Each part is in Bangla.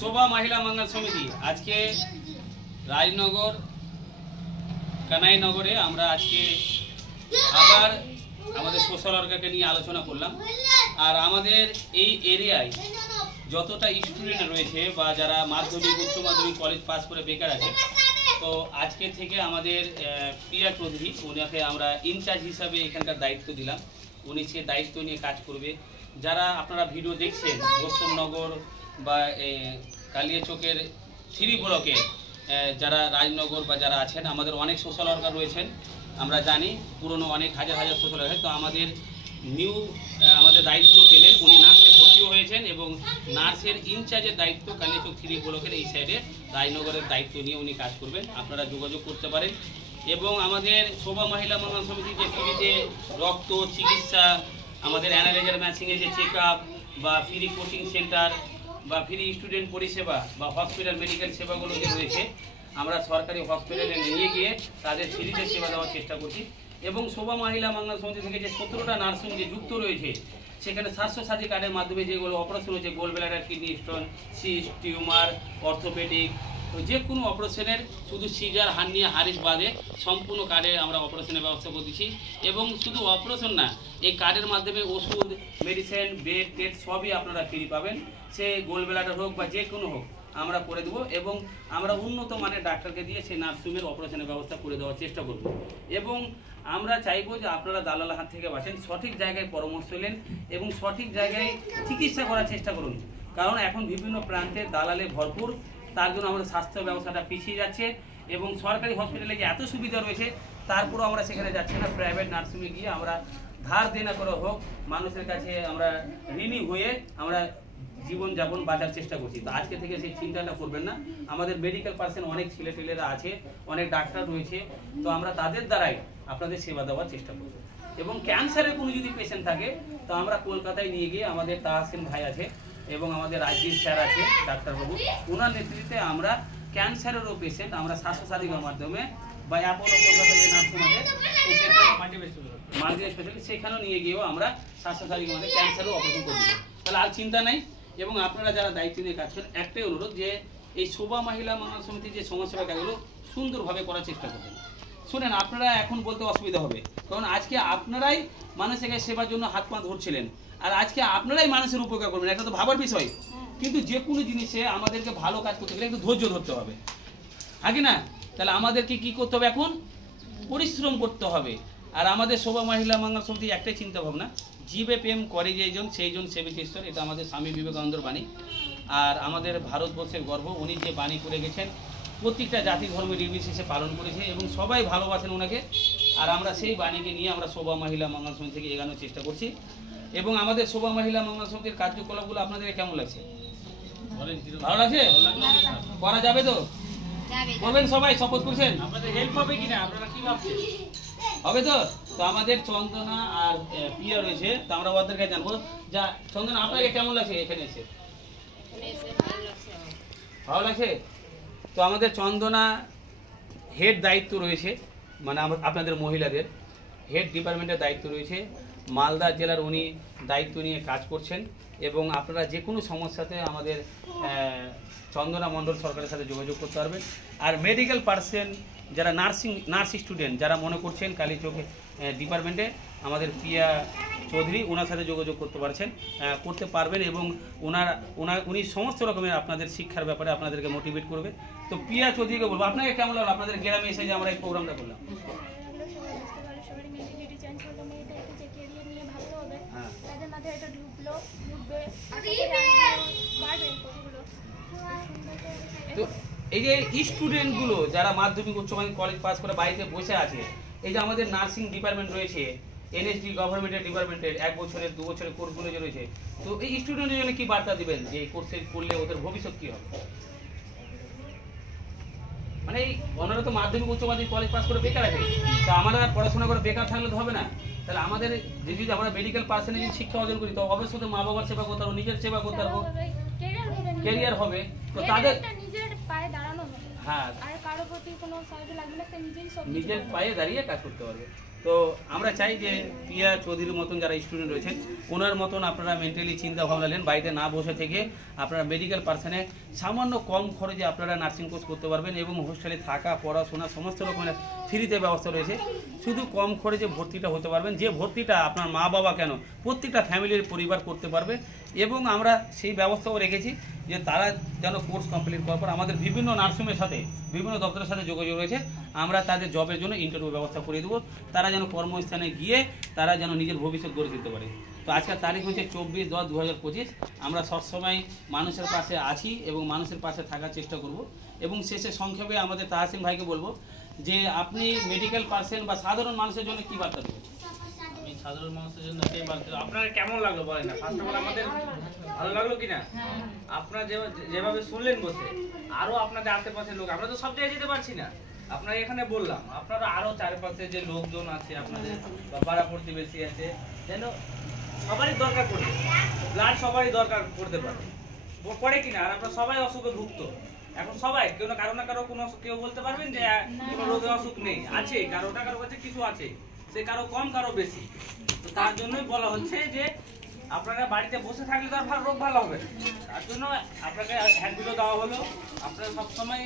শোভা মহিলা মঙ্গল সমিতি আজকে রাজনগর কানাইনগরে আমরা আজকে আবার আমাদের সোশ্যাল ওয়ার্কারকে নিয়ে আলোচনা করলাম। আর আমাদের এই এরিয়ায় যতটা স্টুডেন্ট রয়েছে বা যারা মাধ্যমিক উচ্চ মাধ্যমিক কলেজ পাস করে বেকার আছে, তো আজকে থেকে আমাদের প্রিয়া চৌধুরী ওনাকে আমরা ইনচার্জ হিসাবে এখানকার দায়িত্ব দিলাম। উনি সে দায়িত্ব নিয়ে কাজ করবে। যারা আপনারা ভিডিও দেখছেন বৈষ্ণবনগর বা কালিয়াচকের 3 ব্লকের যারা রাজনগর বা যারা আছেন, আমাদের অনেক সোশ্যাল ওয়ার্কার রয়েছেন, আমরা জানি পুরনো অনেক হাজার হাজার সোশ্যাল ওয়ার্কার। তো আমাদের আমাদের দায়িত্ব পেলেন, উনি নার্সে ভর্তিও হয়েছেন এবং নার্সের ইনচার্জের দায়িত্ব কালিয়াচক 3 ব্লকের এই সাইডে রাজনগরের দায়িত্ব নিয়ে উনি কাজ করবেন। আপনারা যোগাযোগ করতে পারেন। এবং আমাদের শোভা মহিলা মঙ্গল সমিতি যে ফ্রিতে রক্ত চিকিৎসা, আমাদের অ্যানালাইজার ম্যাচিংয়ের যে চেক আপ বা ফ্রি কোচিং সেন্টার বা ফ্রি স্টুডেন্ট পরিষেবা বা হসপিটাল মেডিকেল সেবাগুলো যে রয়েছে, আমরা সরকারি হসপিটালে নিয়ে গিয়ে তাদের ফ্রিতে সেবা দেওয়ার চেষ্টা করছি। এবং শোভা মহিলা মঙ্গল সমিতি থেকে যে 17টা নার্সিং যে যুক্ত রয়েছে, সেখানে স্বাস্থ্যসাথী কার্ডের মাধ্যমে যেগুলো অপারেশন হচ্ছে, gall bladder, kidney stone, cyst, tumour, orthopaedic, যে কোনো অপারেশনের শুধু সিজার হার্নিয়া হারিস বাদে সম্পূর্ণ কার্ডে আমরা অপারেশনের ব্যবস্থা করে দিচ্ছি। এবং শুধু অপারেশন না, এই কার্ডের মাধ্যমে ওষুধ, মেডিসিন, বেড টেড সবই আপনারা ফ্রি পাবেন। সে গোল ব্লাডার হোক বা যে কোনো হোক আমরা করে দেবো। এবং আমরা উন্নত মানের ডাক্তারকে দিয়ে সেই নার্সিংয়ের অপারেশনের ব্যবস্থা করে দেওয়ার চেষ্টা করব। এবং আমরা চাইবো যে আপনারা দালাল হাত থেকে বাঁচেন, সঠিক জায়গায় পরামর্শ নেন এবং সঠিক জায়গায় চিকিৎসা করার চেষ্টা করুন। কারণ এখন বিভিন্ন প্রান্তে দালালে ভরপুর, তার জন্য আমাদের স্বাস্থ্য ব্যবস্থাটা পিছিয়ে যাচ্ছে। এবং সরকারি হসপিটালে যে এত সুবিধা রয়েছে, তারপরেও আমরা সেখানে যাচ্ছি না। প্রাইভেট নার্সিংয়ে গিয়ে আমরা ধার দেনা করে হোক মানুষের কাছে আমরা ঋণী হয়ে আমরা জীবনযাপন বাঁচার চেষ্টা করছি। তো আজকে থেকে সেই চিন্তাটা করবেন না। আমাদের মেডিকেল পার্সন অনেক ছেলেপেলেরা আছে, অনেক ডাক্তার রয়েছে, তো আমরা তাদের দ্বারাই আপনাদের সেবা দেওয়ার চেষ্টা করব। এবং ক্যান্সারের কোনো যদি পেশেন্ট থাকে, তো আমরা কলকাতায় নিয়ে গিয়ে আমাদের তাহসিন ভাই আছে এবং আমাদের রাজীব স্যার আছে ডাক্তারবাবু, ওনার নেতৃত্বে আমরা ক্যান্সারেরও পেশেন্ট আমরা স্বাস্থ্যসাথীর মাধ্যমে বা অ্যাপোলো কলকাতায় যে নার্সিং আছে, তো সেখানে মাল্টি স্পেশালিস্ট সেখানেও নিয়ে গিয়েও আমরা স্বাস্থ্যসাথীর মধ্যে ক্যান্সারও অপারেশন করে দেবো। তাহলে আর চিন্তা নেই। এবং আপনারা যারা দায়িত্ব নিয়ে কাজ করেন, একটাই অনুরোধ যে এই শোভা মহিলা মঙ্গল সমিতির যে সমাজসেবা কাজগুলো সুন্দরভাবে করার চেষ্টা করবেন। শুনেন, আপনারা এখন বলতে অসুবিধা হবে, কারণ আজকে আপনারাই মানুষের সেবার জন্য হাত পা ধরছিলেন, আর আজকে আপনারাই মানুষের উপকার করবেন। এটা তো ভাবার বিষয়। কিন্তু যে কোনো জিনিসে আমাদেরকে ভালো কাজ করতে গেলে একটু ধৈর্য ধরতে হবে, আগে না? তাহলে আমাদেরকে কি করতে হবে? এখন পরিশ্রম করতে হবে। আর আমাদের শোভা মহিলা মঙ্গল সমিতি একটাই চিন্তা ভাবনা, জীবে প্রেম করে যেইজন সেইজন সেবিত ঈশ্বর। এটা আমাদের স্বামী বিবেকানন্দর বাণী। আর আমাদের ভারতবর্ষের গর্ব, উনি যে বাণী করে গেছেন প্রত্যেকটা জাতি ধর্মের নির্বিশেষে পালন করেছে এবং সবাই ভালোবাসেন ওনাকে। আর আমরা সেই বাণীকে নিয়ে আমরা শোভা মহিলা মঙ্গল সমিতি থেকে এগানোর চেষ্টা করছি। এবং আমাদের শোভা মহিলা মঙ্গল সমিতির কার্যকলাপগুলো আপনাদের কেমন লাগছে? ভালো লাগছে? করা যাবে তো? করবেন সবাই? শপথ করছেন? আপনাদের হেল্প হবে কিনা, আপনারা কি ভাবছেন? হবে তো? তো আমাদের চন্দনা আর প্রিয়া রয়েছে, তো আমরা ওদের কাছে জানবো। যা চন্দনা, আপনাকে কেমন লাগছে এখানে এসে? ভালো লাগছে? তো আমাদের চন্দনা হেড দায়িত্ব রয়েছে, মানে আপনাদের মহিলাদের হেড ডিপার্টমেন্টের দায়িত্ব রয়েছে। মালদা জেলার উনি দায়িত্ব নিয়ে কাজ করছেন। এবং আপনারা যে কোনো সমস্যাতে আমাদের চন্দনা মণ্ডল সরকারের সাথে যোগাযোগ করতে পারবেন। আর মেডিকেল পার্সন যারা নার্স স্টুডেন্ট যারা মনে করছেন কালীচক ডিপার্টমেন্টে, আমাদের প্রিয়া চৌধুরী ওনার সাথে যোগাযোগ করতে পারবেন। এবং উনি সমস্ত রকমের আপনাদের শিক্ষার ব্যাপারে আপনাদেরকে মোটিভেট করবে। তো প্রিয়া চৌধুরীকে বলবো, আপনাকে কেমন লাগলো আপনাদের গ্রামে এসে যে আমরা এই প্রোগ্রামটা করলাম? তো এই যে স্টুডেন্টগুলো যারা মাধ্যমিক উচ্চ মাধ্যমিক কলেজ পাস করে বাড়িতে বসে আছে, এই যে আমাদের নার্সিং ডিপার্টমেন্ট রয়েছে, এনএসডি গভর্নমেন্টের ডিপার্টমেন্টের 1 বছরের 2 বছরের কোর্সগুলো যে রয়েছে, তো এই স্টুডেন্টের জন্য কি বার্তা দিবেন যে এই কোর্সে করলে ওদের ভবিষ্যৎ কি হবে? মানে এই ওনারা তো মাধ্যমিক উচ্চ মাধ্যমিক কলেজ পাস করে বেকার আছে, তা আমরা পড়াশোনা করে বেকার থাকলে তো হবে না। তাহলে আমাদের যদি আমরা মেডিকেল পার্সনে যদি শিক্ষা অর্জন করি, তো অবশ্যই মা বাবার সেবা করতে পারবো, নিজের সেবা করতে পারবো, ক্যারিয়ার হবে। তো তাদের হ্যাঁ নিজের পায়ে দাঁড়িয়ে কাজ করতে পারবে। তো তো আমরা চাই যে পিয়া চৌধুরীর মতন যারা স্টুডেন্ট রয়েছেন ওনার মতন আপনারা মেন্টালি চিন্তা ভাবনা নেন, বাড়িতে না বসে থেকে আপনারা মেডিকেল পার্সনে সামান্য কম খরচে আপনারা নার্সিং কোর্স করতে পারবেন এবং হোস্টেলে থাকা পড়াশোনা সমস্ত রকমের ফ্রিতে ব্যবস্থা রয়েছে। শুধু কম খরচে ভর্তিটা হতে পারবেন, যে ভর্তিটা আপনার মা বাবা কেন প্রত্যেকটা ফ্যামিলির পরিবার করতে পারবে। এবং আমরা সেই ব্যবস্থাও রেখেছি যে তারা যেন কোর্স কমপ্লিট করার পর আমাদের বিভিন্ন নার্সিংয়ের সাথে বিভিন্ন দপ্তরের সাথে যোগাযোগ রয়েছে, আমরা তাদের জবের জন্য ইন্টারভিউ ব্যবস্থা করে দেবো, তারা যেন কর্মস্থানে গিয়ে তারা যেন নিজের ভবিষ্যৎ গড়ে তুলতে পারে। তো আজকের তারিখ হচ্ছে 24/10/2025। আমরা সবসময় মানুষের পাশে আছি এবং মানুষের পাশে থাকার চেষ্টা করব। এবং শেষে সংক্ষেপে আমাদের তাহসিন ভাইকে বলবো যে আপনি মেডিকেল পার্সন বা সাধারণ মানুষের জন্য কী বার্তা দেবেন? আমি সাধারণ মানুষের জন্য সেই বার্তা, আপনার কেমন লাগলো বলেন না? ফার্স্ট অফ অল আমাদের ভালো লাগলো কিনা? আপনারা যেভাবে শুনলেন বসে, আরো আপনাদের আশেপাশে লোক, আমরা তো সব জায়গায় যেতে পারছি না, আপনারা এখানে বললাম, আপনারা আরো চারপাশে যে লোকজন আছে আপনাদের বা পাড়া প্রতিবেশী আছে, যেন সবারই দরকার পড়ে, ব্লাড সবারই দরকার পড়তে পারে, পড়ে কিনা। আর আমরা সবাই অসুখে ভুক্ত এখন, সবাই কেউ না কারো কোনো কেউ বলতে পারবেন যে কোনো রোগের অসুখ নেই, আছে কারোটা কারো কাছে কিছু আছে, সে কারো কম কারো বেশি। তো তার জন্যই বলা হচ্ছে যে আপনারা বাড়িতে বসে থাকলে তো আর রোগ ভালো হবে না, তার জন্য আপনাকে হ্যান্ডবিলও দেওয়া হলো। আপনারা সবসময়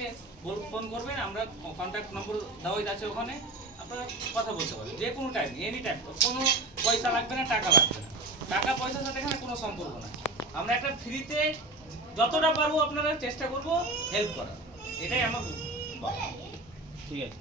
ফোন করবেন, আমরা কন্ট্যাক্ট নম্বর দেওয়াই আছে ওখানে, আপনারা কথা বলতে পারবেন যে কোনো টাইম, এনি টাইম। কোনো পয়সা লাগবে না, টাকা লাগবে না, টাকা পয়সার সাথে এখানে কোনো সম্পর্ক না। আমরা একটা ফ্রিতে যতটা পারবো আপনারা চেষ্টা করবো হেল্প করার, এটাই আমার বলা। ঠিক আছে।